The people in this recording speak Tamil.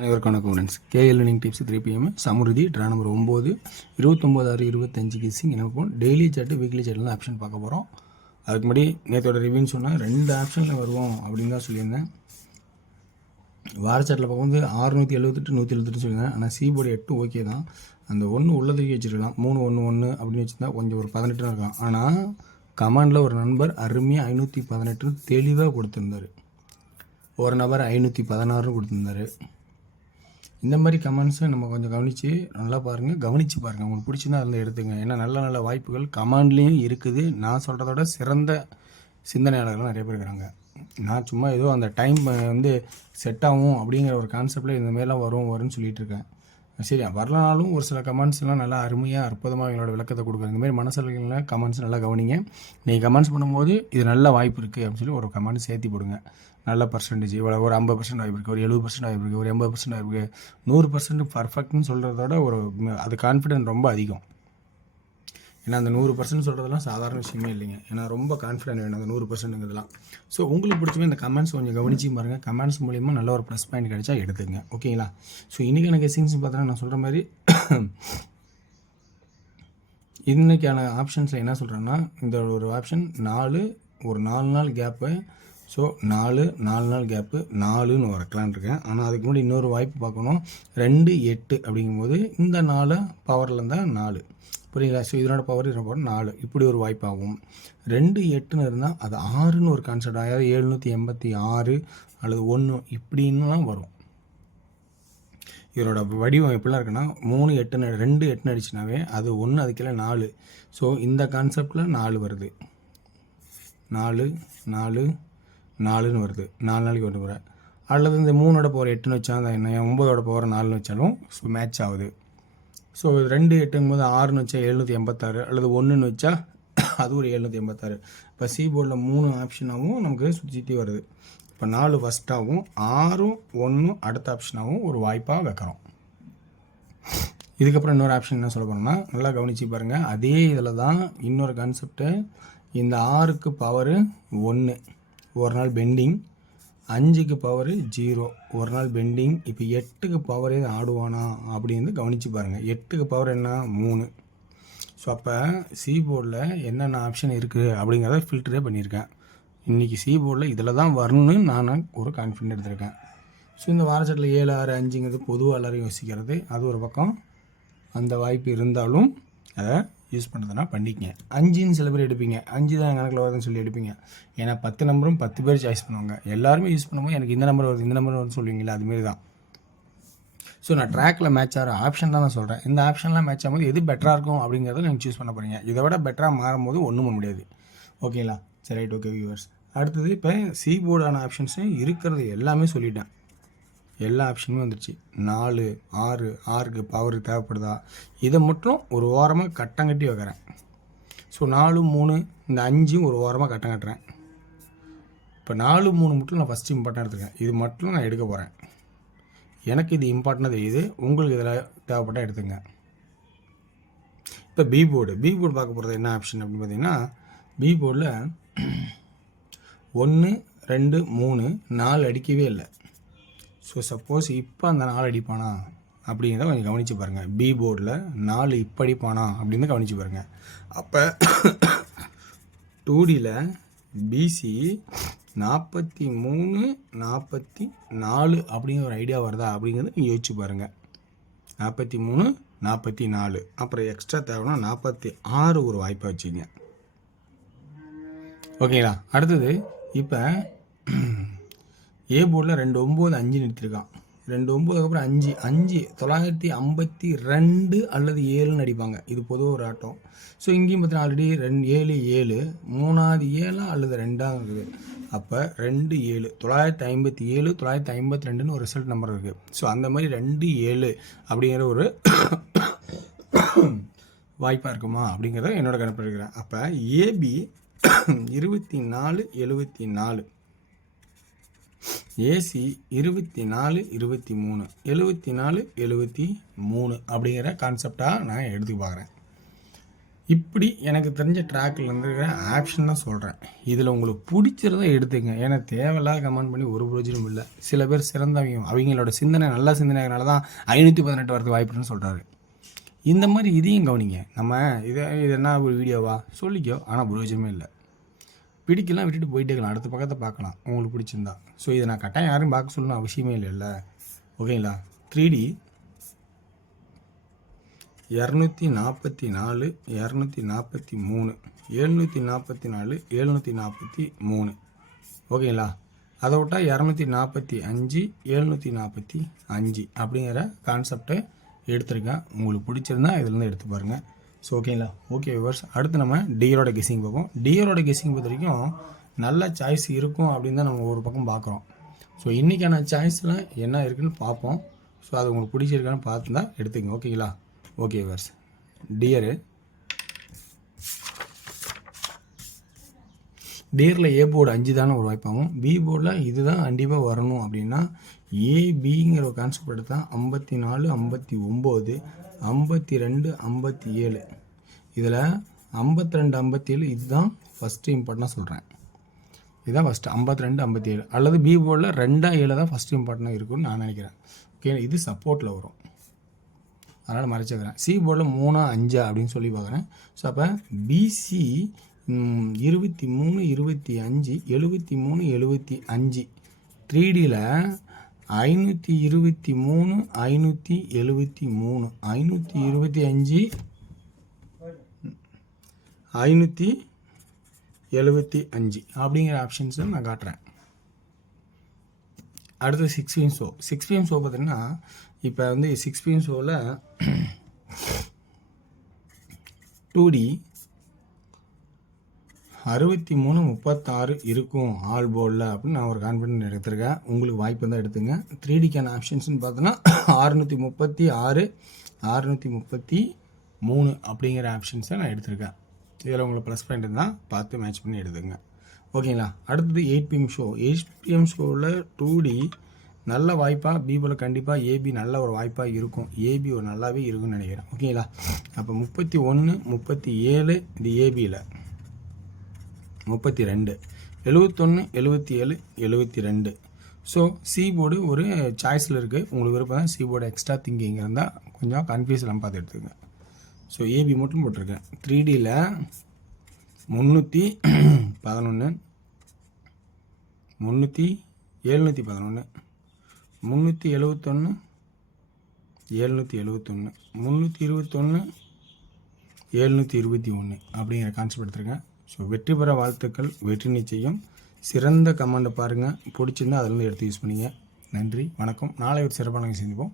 அனைவருக்கும் வணக்கம் friends. Learning tips 3 PM Samruddhi draw number 9 29/6/25 guessing என்ன போகும். டெய்லி சார்ட்டு வீக்லி சார்ட்லாம் ஆப்ஷன் பார்க்க போகிறோம். அதுக்கு முன்னாடி நேற்றோட ரிவ்யூன்னு சொன்னால் 2 ஆப்ஷனில் வருவோம் அப்படின்னு தான் சொல்லியிருந்தேன். வார சார்ட்டில் பார்க்கும்போது 678 178 சொல்லியிருந்தேன். ஆனால் போர்டு 8 ஓகே தான். அந்த 1 உள்ளதுக்கு வச்சுருக்கலாம். 3 1 1 அப்படின்னு வச்சுருந்தா கொஞ்சம் ஒரு 18 இருக்கலாம். ஆனால் கமாண்டில் ஒரு நண்பர் அருமையாக 518 தெளிவாக கொடுத்துருந்தார். ஒரு நபர் 516 கொடுத்துருந்தாரு. இந்த மாதிரி கமெண்ட்ஸை நம்ம கொஞ்சம் கவனித்து நல்லா பாருங்கள், கவனித்து பாருங்கள். உங்களுக்கு பிடிச்சிருந்தா அதில் எடுத்துங்க. ஏன்னா நல்ல நல்ல வாய்ப்புகள் கமாண்ட்லேயும் இருக்குது. நான் சொல்கிறதோட சிறந்த சிந்தனையாளர்கள் நிறைய பேர் இருக்கிறாங்க. நான் சும்மா ஏதோ அந்த டைம் செட் ஆகும் அப்படிங்கிற ஒரு கான்செப்டில் இந்த மாதிரிலாம் வரும்னு சொல்லிகிட்டு இருக்கேன். சரி, வரலனாலும் ஒரு சில கமெண்ட்ஸ்லாம் நல்லா அருமையாக அற்புதமாக எங்களோட விளக்கத்தை கொடுக்குறேன். இந்தமாதிரி மனசல்களில் கமெண்ட்ஸ் நல்லா கவனிங்க. நீங்கள் கமெண்ட்ஸ் பண்ணும்போது இது நல்ல வாய்ப்பு இருக்குது அப்படின்னு சொல்லி ஒரு கமெண்ட் சேர்த்து போடுங்க. நல்ல பர்சன்டேஜ் இவ்வளோ ஒரு 50% வாய்ப்பு இருக்குது, ஒரு 70% வாய்ப்பு இருக்குது, ஒரு 80% வாய்ப்பு இருக்குது, 100% பர்ஃபெக்ட்னு சொல்கிறதோட அது கான்ஃபிடென்ட் ரொம்ப அதிகம். ஏன்னா அந்த 100% சொல்கிறதுலாம் சாதாரண விஷயமே இல்லைங்க. ஏன்னா ரொம்ப கான்ஃபிடென்ட் வேணும் அந்த 100%ங்கிறதுலாம். ஸோ உங்களுக்கு பிடிச்சமே இந்த கமெண்ட்ஸ் கொஞ்சம் கவனிச்சு பாருங்கள். கமெண்ட்ஸ் மூலிமா நல்ல ஒரு ப்ளஸ் பாயிண்ட் கிடைச்சா எடுத்துங்க, ஓகேங்களா? ஸோ இன்றைக்கான கெஸ்ஸிங்ஸ் பார்த்தோன்னா நான் சொல்கிற மாதிரி இன்றைக்கான ஆப்ஷன்ஸில் என்ன சொல்கிறேன்னா, இந்த ஒரு ஆப்ஷன் 4 ஒரு 4 நாள் கேப்பு. ஸோ 4 நாள் கேப்பு 4ன்னு வரக்கலான் இருக்கேன். ஆனால் அதுக்கு முன்னாடி இன்னொரு வாய்ப்பு பார்க்கணும். 2 8 அப்படிங்கும்போது இந்த 4 பவரில் இருந்தால் 4, புரியுங்களா? ஸோ இதனோட பவர் 4 இப்படி ஒரு வாய்ப்பாகும். 2 8ன்னு இருந்தால் அது 6ன்னு ஒரு கான்செப்ட், அதாவது 786 அல்லது 1 இப்படின்னுலாம் வரும். இதனோட வடிவம் எப்படிலாம் இருக்குன்னா 3 8 2 8 அடிச்சுனாவே அது 1 அதுக்கெಲ್ಲ 4. ஸோ இந்த கான்செப்டில் 4 வருது, 4 4 4ன்னு வருது. 4 நாளைக்கு கொண்டு போகிறேன். அல்லது இந்த 3ஓட பவர் 8ன்னு வச்சா அந்த என்ன 9ஓட பவர் 4ன்னு வச்சாலும் ஸோ மேட்ச் ஆகுது. ஸோ 2 8ங்கும்போது 6ன்னு வச்சா 786, அல்லது 1ன்னு வச்சா அது ஒரு 786. இப்போ போர்டில் 3 ஆப்ஷனாகவும் நமக்கு சுற்றி வருது. இப்போ 4 ஃபஸ்ட்டாகவும் 6ம் 1ம் அடுத்த ஆப்ஷனாகவும் ஒரு வாய்ப்பாக வைக்கிறோம். இதுக்கப்புறம் இன்னொரு ஆப்ஷன் என்ன சொல்ல போகிறோம்னா, நல்லா கவனித்து பாருங்கள். அதே இதில் தான் இன்னொரு கான்செப்ட்டு. இந்த 6க்கு பவரு 1 ஒரு நாள் பெண்டிங், 5க்கு பவரு 0 ஒரு நாள் பெண்டிங். இப்போ 8க்கு பவர் எது ஆடுவானா அப்படின்னு கவனித்து பாருங்கள். 8க்கு பவர் என்ன 3. ஸோ அப்போ போர்டில் என்னென்ன ஆப்ஷன் இருக்குது அப்படிங்கிறத ஃபில்டரே பண்ணியிருக்கேன். இன்றைக்கி போர்டில் இதில் தான் வரணும்னு நான் ஒரு கான்ஃபிடென்ட் எடுத்திருக்கேன். ஸோ இந்த வாரச்சட்டில் 7 6 5ங்கிறது பொதுவாக எல்லோரும் யோசிக்கிறது. அது ஒரு பக்கம். அந்த வாய்ப்பு இருந்தாலும் அதை யூஸ் பண்ணுறதுனா பண்ணிக்கங்க. 5ன்னு சில பேர் எடுப்பீங்க, 5 தான் கணக்கில் வருதுன்னு சொல்லி எடுப்பீங்க. ஏன்னா 10 நம்பரும் 10 பேர் சாய்ஸ் பண்ணுவாங்க. எல்லாருமே யூஸ் பண்ணும்போது எனக்கு இந்த நம்பர் வருது இந்த நம்பர் வருதுன்னு சொல்லுவீங்களா, அதுமாரி தான். ஸோ நான் ட்ராக்கில் மேட்ச் ஆகிற ஆப்ஷன் தான் நான் சொல்கிறேன். இந்த ஆப்ஷன்லாம் மேட்ச் ஆகும்போது எது பெட்டராக இருக்கும் அப்படிங்கிறத நீங்கள் சூஸ் பண்ண போகிறீங்க. இதை விட பெட்டராக மாறும்போது ஒன்றும் பண்ண முடியாது, ஓகேங்களா? சரி, ரைட், ஓகே வியூவர்ஸ். அடுத்தது இப்போ போர்டான ஆப்ஷன்ஸும் இருக்கிறது எல்லாமே சொல்லிட்டேன். எல்லா ஆப்ஷனுமே வந்துடுச்சு. 4 6 6க்கு பவர் தேவைப்படுதா, இதை மட்டும் ஒரு ஓரமாக கட்டம் கட்டி வைக்கிறேன். ஸோ 4 3 இந்த 5 ஒரு ஓரமாக கட்டம் கட்டுறேன். இப்போ 4 3 மட்டும் நான் ஃபஸ்ட்டு இம்பார்ட்டன் எடுத்துருக்கேன். இது மட்டும் நான் எடுக்க போகிறேன். எனக்கு இது இம்பார்ட்டனாக தெரியுது, உங்களுக்கு இதில் தேவைப்பட்டால் எடுத்துங்க. இப்போ போர்டு பார்க்க போகிறது என்ன ஆப்ஷன் அப்படின்னு பார்த்தீங்கன்னா, போர்டில் 1 2 3 4 அடிக்கவே இல்லை. ஸோ சப்போஸ் இப்போ அந்த 4 அடிப்பானா அப்படிங்கிறத கொஞ்சம் கவனித்து பாருங்கள். போர்டில் 4 இப்போ அடிப்பானா அப்படின்னு கவனித்து பாருங்கள். அப்போ 2Dயில் பிசி 43 44 அப்படிங்கிற ஒரு ஐடியா வருதா அப்படிங்கிறத நீங்கள் யோசிச்சு பாருங்கள். 43 44 அப்புறம் எக்ஸ்ட்ரா தேவைன்னா 46 ஒரு வாய்ப்பாக வச்சுங்க, ஓகேங்களா? அடுத்தது இப்போ போர்டில் 2 9 5 நிறுத்திருக்கான். 2 9 அப்புறம் 5 5 952 அல்லது 7ன்னு அடிப்பாங்க. இது பொதுவாக ஒரு ஆட்டம். ஸோ இங்கேயும் பார்த்தீங்கன்னா ஆல்ரெடி 7 7 3வது 7 அல்லது 2ஆக இருக்குது. அப்போ 2 7 957 952ன்னு ஒரு ரிசல்ட் நம்பர் இருக்குது. ஸோ அந்த மாதிரி 2 7 அப்படிங்கிற ஒரு வாய்ப்பாக இருக்குமா அப்படிங்கிறத என்னோட கணிப்பு இருக்கிறேன். அப்போ ஏபி 24 74, ஏசி 24 23 74 73 அப்படிங்கிற கான்செப்டாக நான் எடுத்து பார்க்குறேன். இப்படி எனக்கு தெரிஞ்ச ட்ராக்கில் இருக்கிற ஆப்ஷன் தான் சொல்கிறேன். இதில் உங்களுக்கு பிடிச்சிருந்தா எடுத்துங்க. ஏன்னா தேவையில்லாத கமெண்ட் பண்ணி ஒரு பிரயோஜனம் இல்லை. சில பேர் சிறந்தவங்க, அவங்களோட சிந்தனை நல்ல சிந்தனைனால தான் 518 வரது வாய்ப்புன்னு சொல்கிறாரு. இந்த மாதிரி இதையும் கவனிங்க. நம்ம இது என்ன ஒரு வீடியோவா சொல்லிக்கோ, ஆனால் பிரயோஜனமே இல்லை. பிடிக்கலாம் விட்டுட்டு போயிட்டே இருக்கலாம், அடுத்த பக்கத்தை பார்க்கலாம் உங்களுக்கு பிடிச்சிருந்தா. ஸோ இதை நான் கட்டாயம் யாரும் பார்க்க சொல்லணும் அவசியமே இல்லைல்ல. ஓகேங்களா? 3D 244 243 744 743. ஓகேங்களா? அதை விட்டால் 245 745 அப்படிங்கிற கான்செப்டை எடுத்துருக்கேன். உங்களுக்கு பிடிச்சிருந்தா இதுலேருந்து எடுத்து பாருங்கள். ஸோ ஓகேங்களா? ஓகே வியூவர்ஸ், அடுத்து நம்ம டியரோட கெஸ்ஸிங் பார்ப்போம். டியரோட கெஸ்ஸிங் பொறுத்த வரைக்கும் நல்ல சாய்ஸ் இருக்கும் அப்படின்னு தான் நம்ம ஒரு பக்கம் பார்க்குறோம். ஸோ இன்றைக்கான சாய்ஸில் என்ன இருக்குதுன்னு பார்ப்போம். ஸோ அது உங்களுக்கு பிடிச்சிருக்கான்னு பார்த்து தான் எடுத்துக்கங்க. ஓகேங்களா? ஓகே வியூவர்ஸ், டியரில் ஏ போர்டு 5 தானே ஒரு வாய்ப்பாகும். பி போர்டில் இது தான் கண்டிப்பாக வரணும். அப்படின்னா ஏபிங்கிற ஒரு கான்செப்ட் எடுத்தால் 54 59 52 57. இதில் 52 57 இதுதான் ஃபஸ்ட்டு இம்பார்ட்டனாக சொல்கிறேன். இதுதான் ஃபஸ்ட்டு 52 57. அல்லது பி போர்டில் 2 7 தான் ஃபஸ்ட்டு இம்பார்ட்டனாக இருக்குன்னு நான் நினைக்கிறேன். ஓகே, இது சப்போர்ட்டில் வரும், அதனால் மறைச்சிக்கிறேன். சி போர்டில் 3 5 அப்படின்னு சொல்லி பார்க்குறேன். ஸோ அப்போ பிசி 23 25 73 75. 3Dயில் 523 573 525 575 அப்படிங்கிற ஆப்ஷன்ஸை நான் காட்டுறேன். அடுத்து 6PM ஷோ. 6PM ஷோ பார்த்தீங்கன்னா இப்போ வந்து 6PM ஷோவில் 2D 63 36 இருக்கும் ஆல் போர்டில் அப்படின்னு நான் ஒரு கான்ஃபிடென்ட் எடுத்திருக்கேன். உங்களுக்கு வாய்ப்பு தான் எடுத்துங்க. 3Dக்கான ஆப்ஷன்ஸ்னு பார்த்தோன்னா 636 633 அப்படிங்கிற ஆப்ஷன்ஸை நான் எடுத்திருக்கேன். இதில் உங்களுக்கு ப்ளஸ் பாயிண்ட் தான் பார்த்து மேட்ச் பண்ணி எடுத்துங்க. ஓகேங்களா? அடுத்தது 8PM ஷோ. 8PM ஷோவில் 2D நல்ல வாய்ப்பாக, பி போல் கண்டிப்பாக ஏபி நல்ல ஒரு வாய்ப்பாக இருக்கும். ஏபி ஒரு நல்லாவே இருக்குன்னு நினைக்கிறேன். ஓகேங்களா? அப்போ 31 37 இது ஏபியில் 32 71 77 72. ஸோ சி போர்டு ஒரு சாய்ஸில் இருக்குது. உங்களுக்கு விருப்பம் தான் சி போர்டு எக்ஸ்ட்ரா திங்கிங் இருந்தால் கொஞ்சம் கன்ஃபியூஸ்லாம் பார்த்து எடுத்துக்கங்க. ஸோ ஏபி மட்டும் போட்டிருக்கேன். 3Dயில் 311 711 371 771 321 721 அப்படிங்கிற கான்செப்ட் எடுத்துருக்கேன். ஸோ வெற்றி பெற வாழ்த்துக்கள், வெற்றி நிச்சயம். சிறந்த கமெண்டை பாருங்கள், பிடிச்சிருந்தால் அதிலேருந்து எடுத்து யூஸ் பண்ணிங்க. நன்றி, வணக்கம். நாளை ஒரு சிறப்பான சந்திப்போம்.